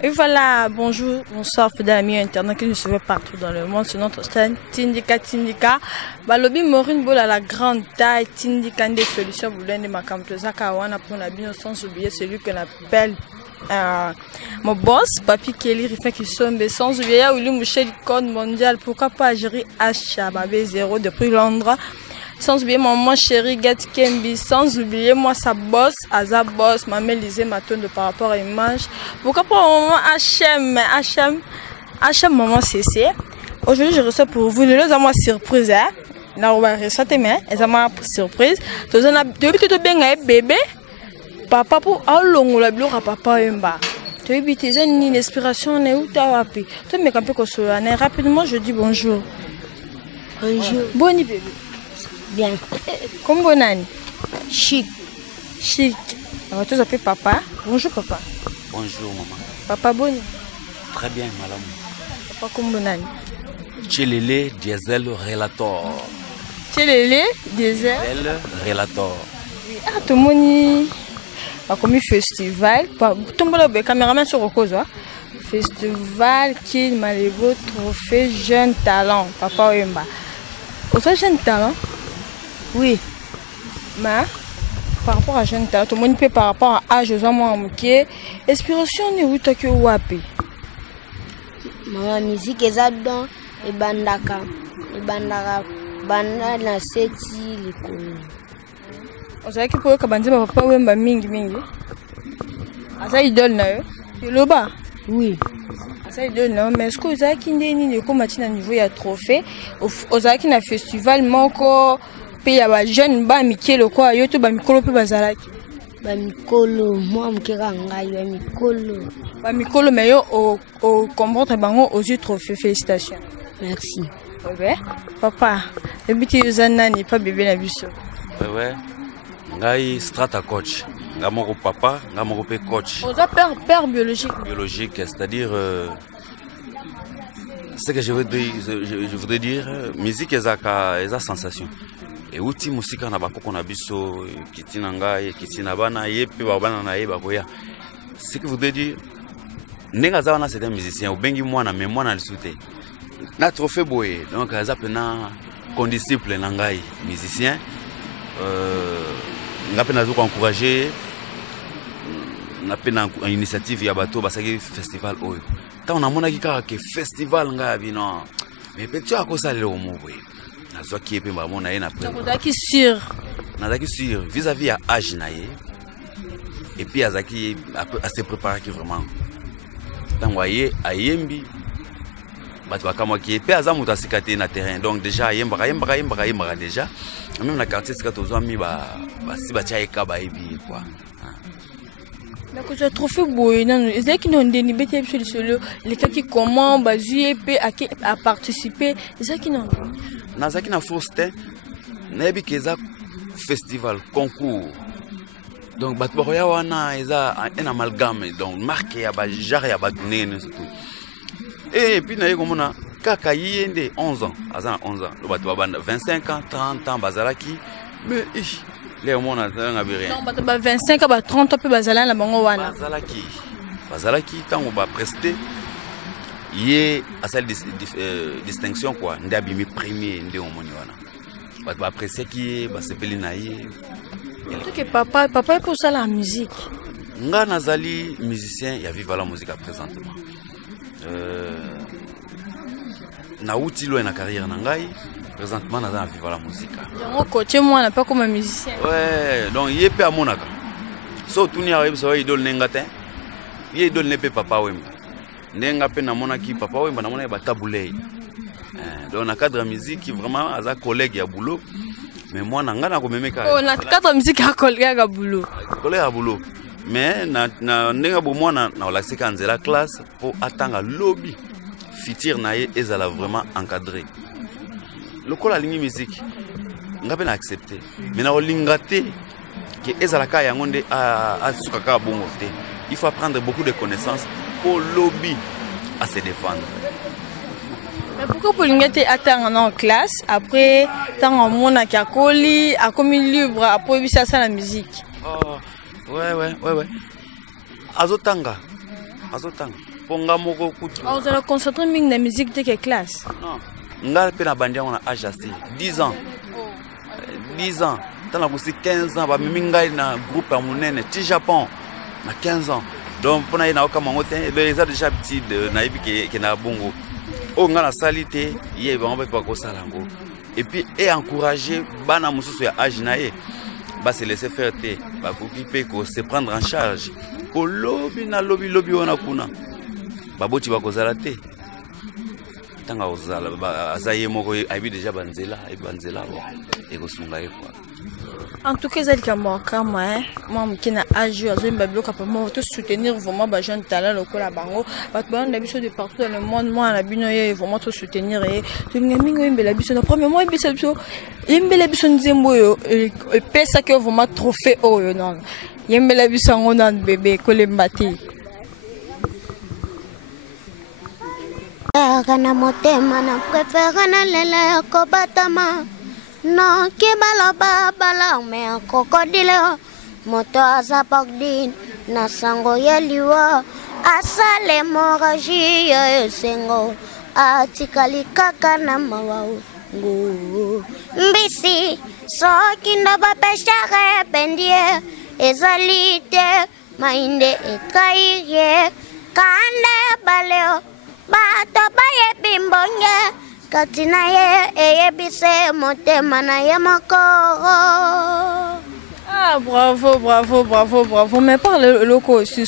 Et voilà, bonjour, bonsoir, fidèles amis internet qui nous suivent partout dans le monde sur notre chaîne Tindika. Balobi Maureen Bola la grande taille, Tindika des solutions, vous l'avez ma campiosa wana pour la bien sans oublier celui qu'on appelle mon boss, Papi Kelly, Rifin qui sombe, sans oublier Willy Mouché du code mondial, pourquoi pas gérer H, 0 depuis Londres. Sans oublier maman chérie Gat Kembi, sans oublier moi sa boss, Aza boss, maman lisait ma tonne de par rapport à l'image. Pourquoi pas maman HM maman CC. Aujourd'hui je reçois pour vous les amours surprise. Là on va recevoir mais les amours surprise. Tous on a depuis tout bien bébé. Papa pour allongo la blora papa emba. Tu es bité une inspiration ne ou ta wapi. Tu me camper ko rapidement je dis bonjour. Bonjour. Boni bébé. Bien. Comme bonani. Chic. Chic. On va tous appeler papa. Bonjour papa. Bonjour maman. Papa Boni. Très bien madame. Papa comme bonani. Tchelele diesel relator. Tchelele diesel relator. Ah tout le monde a commis festival. Tout le monde caméraman sur le cause. Festival qui m'a levé trophée jeune talent. Papa Wemba. Au jeune talent. Oui. Mais par rapport à jeune talent, tout le monde peut par rapport à âge aux hommes qui inspiration ni où tu as wapi. Ma musique est là-dedans et bandaka banda na seti likolo. Ozaki pour que bandi papa Wemba mingi. Asa idole na yo. Loba. Oui. Asa idole na mais est-ce que ozaki ndeni ni ko matina niveau ya trophée ozaki na festival moko pe ya ba jeune ba mikelo kwa yo to ba mikolo pe bazalaki. Ba mikolo moi mukeka ngai ba mikolo mais yo au comprendre bango aux yeux trophée félicitations. Merci. Ouais. Papa, le but est nani pas bébé na biso. Ouais. Ngai strata coach. Ngamoko papa, ngamoko pe coach. On a père biologique. Biologique, c'est-à-dire ce que je voudrais dire, musique eza sensation. Et outi musika na bakoko na biso kitina ngai kitina bana yepe babana na yeba koya. Ce que je voudrais dire, nenga za wana c'est un musicien, obengi mwana mais mwana lisute. Na trophée boye, donc eza pena condisciple na ngai musicien. Nga pena zo encourager na pena initiative ya bato basaki festival oyo. Ta on a monaki kaka ke festival nga bino. Mais petit akosa lelo moboye. Nazwa ki epe ba mona ye na pré. Nazaki sûr. Nazaki sûr vis-à-vis à âge na ye. Et puis azaki à se préparer qui vraiment. Tango aye ayembi bato bakama ki epe aza muta sikate na terrain. Donc déjà yemba déjà. Même na quartier sikato zo mi ba si ba tia eka ba ebi quoi. Mais que tu as trophée boy non c'est qui n'ont déni bête sur le les cas qui comment bazué à participer c'est qui non nazaki na Faustin nayebi keza festival concours donc bato bakoya wana eza un amalgame donc marqué ya ba genre ya ba nene surtout et puis naye komona kaka yende 11 ans azana 11 ans le bato babanda 25 ans 30 ans bazalaki mais les mona nga bien non bato ba 25 ba 30 ans pe bazala na bango wana bazalaki tango ba prester yé à celle distinction quoi ndabi mi premier ndé omoni wana bato ba apprécier ki ba sepeli na ye tout que papa est pour ça la musique nga nazali musicien ya viva la musique à présentement na outi lo na carrière na ngai présentement naza na viva la musique donc coacher moi n'a pas comme un musicien ouais donc yé pe amonaka so tuni ya so idol nengate yé idol ne pe papa Wemba nenga pe namonaki papa Wemba namona ba tabulei donc na cadre musique vraiment aza collègue ya boulot mais moi na ngana ko memeka oh na cadre musique ya collègue ya boulot mais na nenga bo mwana na la sika nzela classe pour atanga lobby futur na ye ezala vraiment encadré le col la ligne musique nga pe na accepter mais na olingate que ezala ka yango nde a suka ka bongo te il faut apprendre beaucoup de connaissances pour lobby à se défendre. Mais pourquoi pour l'ingénieur attendre en classe après tant en monde qui a collé a comme libre après ça la musique. Ouais. Azotanga azotanga ponga moko kutu vous allez concentrer sur la musique de quelle classe? non ngal pe na bandi on a âge assez 10 ans 10 ans tant na kusi 15 ans ba mimi ngai na groupe ya munene ti Japon na 15 ans donc pour na oka mangote les déjà petit na yebi ke na bongo o ngala salite ye ba ngombe pa ko salango et puis et encourager bana mususu ya âge na ye ba se laisser faire te ba occuper ko se prendre en charge ko lobi na lobi wana kuna baboti ba ko zala te tanga ozala azaye moko abi déjà banzela et ko sunga ye quoi. En tout cas, c'est comme moi, moi, qui n'a âge, je vais soutenir vraiment les jeunes talents locaux à Bango. Parce que on a besoin de partout dans le monde, moi, on a besoin de vraiment te soutenir. Et tu me dis, la besoin. Premièrement, il y a la besoin de Zembo et puis ça que vraiment trophée oh non. Il y a la besoin on a bébé que les matis. Kana motema na prefera na lele ko batama. Non, qui baloba bala me crocodile moto azapagdin na sango yeliwa asale moraji ya sengo atikali kaka na mawau ngu mbisi so kinda ba peshare pendie ezalite mainde ekaire kande baleo bato baye bimbonye katina ye bise motema na ye moko. Ah bravo mais par le loco aussi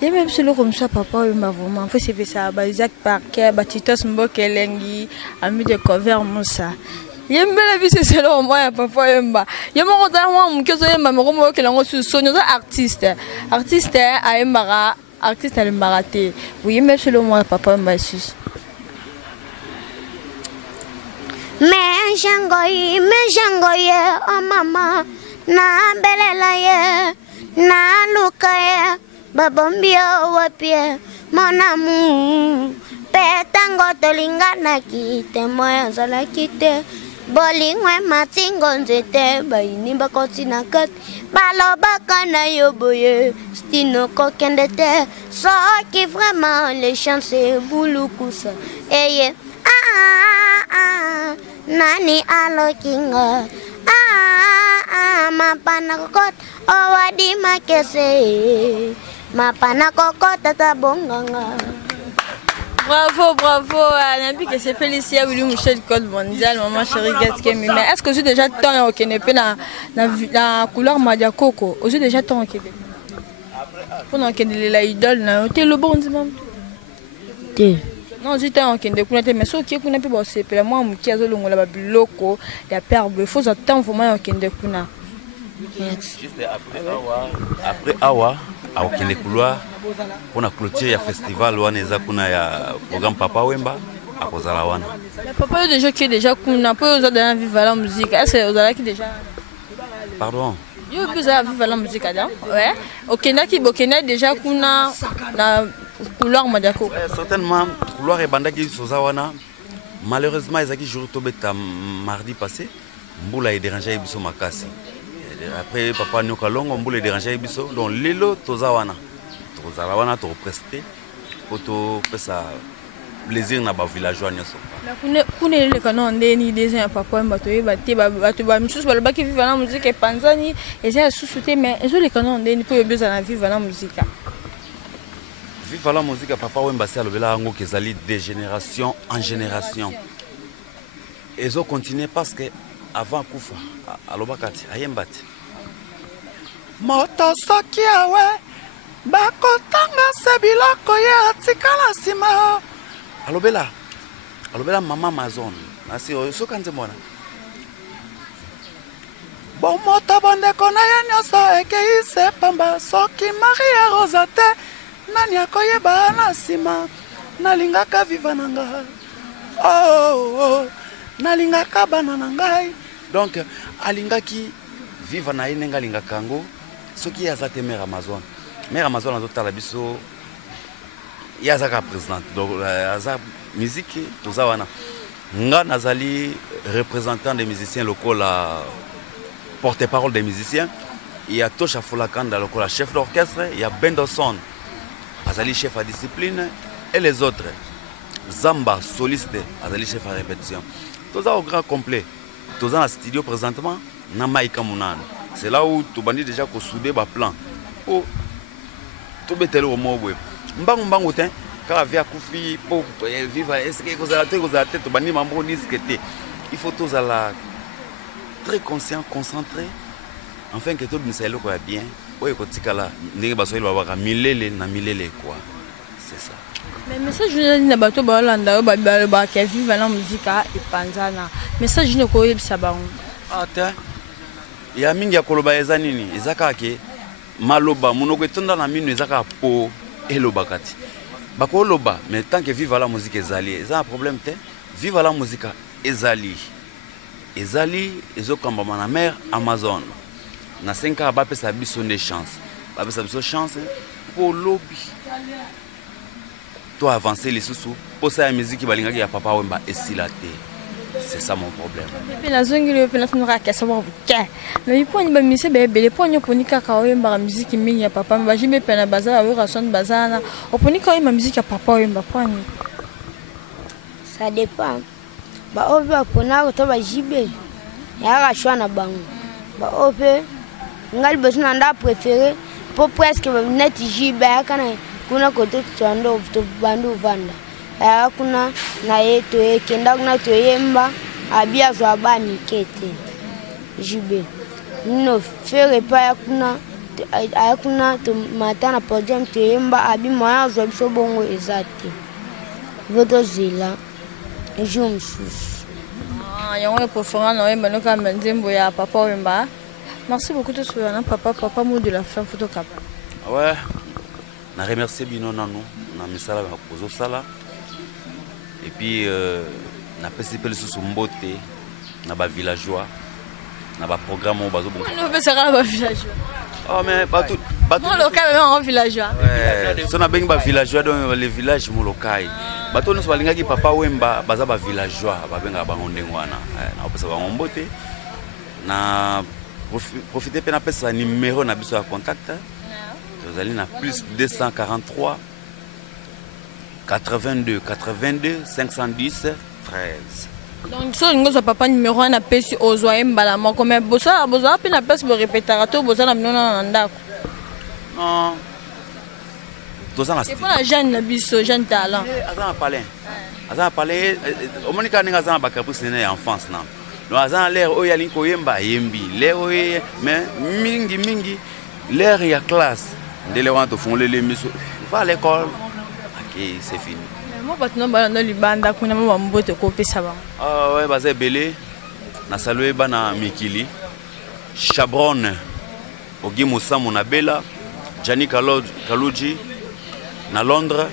et même si le comme ça papa il m'a vraiment fait c'est ça Isaac Parker Batitos Mbokelengi ami de cover Moussa yembe la vie c'est là moi papa yemba yemba ko moi mkezo yemba mo ko kelango su sonyo artiste a yemba artiste a le maraté oui même si le moi papa yemba sus. Me jango ye, oh mama, na belela ye, na luka ye, babombio wapie, mon amour, petango tolingana kite, moya zala kite, bolingwe matingo nzete, baini bakoti na kat, baloba kana yoboye, stino kokendete, so qui vraiment les chances c'est boulou-kousa, eye, nani alokinga mapana kokot owadi makese mapana kokot tabonganga. Bravo Nabi que c'est Félicia Willy Michel Code mondial maman chérie Gatke mais est-ce que j'ai déjà temps au Kenepe na couleur Madia Coco j'ai déjà temps au Québec pour na Kendele la idole na t'es le bon dimanche t'es non j'étais en kende kuna te mais so ki kuna pe bo sepela moi muki azolongola ba biloko ya perbe faut attendre vraiment en kende kuna juste après awa au kende couloir pour na clôture ya festival wana eza kuna ya programme Papa Wemba akozala wana mais papa déjà qui déjà kuna po za dans vivre la musique est-ce que vous allez qui déjà pardon yo vous allez vivre la musique là ouais okenda ki bokenda déjà kuna na couloir Madiako certainement couloir et bandaki sozawana malheureusement ezaki jour tobeta mardi passé mbula est dérangé biso makasi après papa nyoka longo mbula est dérangé biso donc lelo tozawana to prester photo pesa plaisir na ba villageois nyoso kuna ile kana ndeni déjà papa mbato yebate bato ba misusu balobaki vivre na musique et panzani eza susute mais ezo le kana ndeni po yebeza na vivre na musique. Vive la musique, Papa Wemba c'est alobela ngo kezali de génération en génération. Et zo continuer parce que avant kufa alobakati ayembati. Moto soki awe bakotanga sebiloko ya tikala sima. Alobela mama Amazon. Asi so kanze mona. Bon moto bande kona ya nyoso ekei se pamba soki Maria Rosate. Nani akoyeba na sima nalingaka viva na ngai oh nalingaka bana na ngai donc alingaki viva na ine ngalingaka ngo soki azate mère Amazon azotala biso yazaka présidente donc aza musique toza wana nga nazali représentant des musiciens locaux la porte-parole des musiciens il y a Tosha Fulakanda locaux la chef d'orchestre il y a Benderson Azali chef à discipline et les autres. Zamba, soliste, Azali chef à répétition. Tous au grand complet. Tous dans le studio présentement, Namaïka Mounan. C'est là où tu bandis déjà qu'on soudé un plan. Pour tout mettre au mot. Mbang, car la vie a couffé pour vivre. Est-ce que vous avez la tête, tu bandis mambo discuter. Il faut tous aller très conscient, concentré, afin que tout le monde soit bien. Oui, quand tu es là, tu vas avoir milele na milele quoi. C'est ça. Mais message je dis na bato ba landa ba ba ka vivre la musique et panzana. Message je ne koyeb sabango. Ata. Ya mingi ya koloba eza nini? Ezaka ke maloba munoko etonda na minu ezaka po eloba kati. Bako loba mais tant que vivre la musique ezali, eza un problème te. Vivre la musique ezali. Ezali ezokamba na mer Amazon. Na 5 ans ba pesa biso de chance. Ba pesa biso chance pour lobby. Toi avancer les sous pour ça la musique balinga ya papa wemba esilate. C'est ça mon problème. Et puis la zone le pena tunura ka savoir que mais il poni ba mise be bele poni poni ka ka wemba musique mingi ya papa ba jibe pena bazara wa son bazana oponi ka wemba musique ya papa wemba poni. Ça dépend. Ba obe pona ko ba jibe ya ga shwana bango. Ba obe ngali besoin nda préféré pour presque net jibe kana kuna kote tsando to bandu vanda kuna na yeto ekenda kuna to yemba abia zo ba mikete jibe no fere pa kuna to matana podium to yemba abi moya zo biso bongo ezate voto zila jumsus yango pour faire na yemba no ka menzembo ya papa wemba. Merci beaucoup de souvenir papa mot de la fin photo cap. Ouais. Je remercie Bino Nanou, na misala ba pozo sala. Et puis na participé sous mbote na ba villageois, na ba programme au bazo bon. On peut se rendre ba villageois. Oh mais pas tout mon local en villageois. Ouais, so na bengi ba villageois dans les villages mo lokai. Bato no balinga ki papa wemba baza ba villageois ba benga ba ngondengwana. Na opesa ba mbote na profiter pe na pesa numéro na biso ya contact. Vous allez na plus 243 82 510 13. Donc so ngoza papa numéro na pesi ozoa mbala moko mais bosa pe na pesi bo répéterato bosa na minona ndako. Non. Toza na c'est pas la jeune na biso jeune talent. Azana palin. Azana palin o monika ninga azana ba caprice na enfance na. No azana l'air o ya linko yemba yembi. L'air o mais mingi l'air ya classe. Dès les gens te font les missions, va à l'école. Ok, c'est fini. Moi, maintenant, dans le banda, on a un beau te copier ça va. Ah ouais, basé belé. Na salué bana Mikili, Chabron, Ogi Moussa Monabela, Gianni Kalouji, na Londres.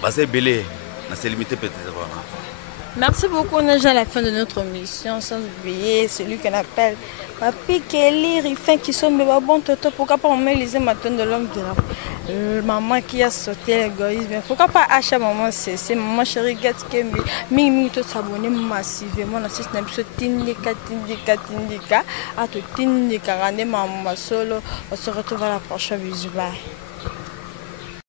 Basé belé, na c'est limité peut-être. Merci beaucoup, on est déjà à la fin de notre mission, sans oublier celui qu'on appelle Papi Kelly, Rifin qui sont mes bon toto. Pourquoi pas on met les matins de l'homme de la maman qui a sauté l'égoïsme. Pourquoi pas acheter maman c'est maman chérie gâte qui mi tout s'abonner massivement à ce n'importe tindika à tout tindika rendre maman solo. On se retrouve à la prochaine bisous. Bye.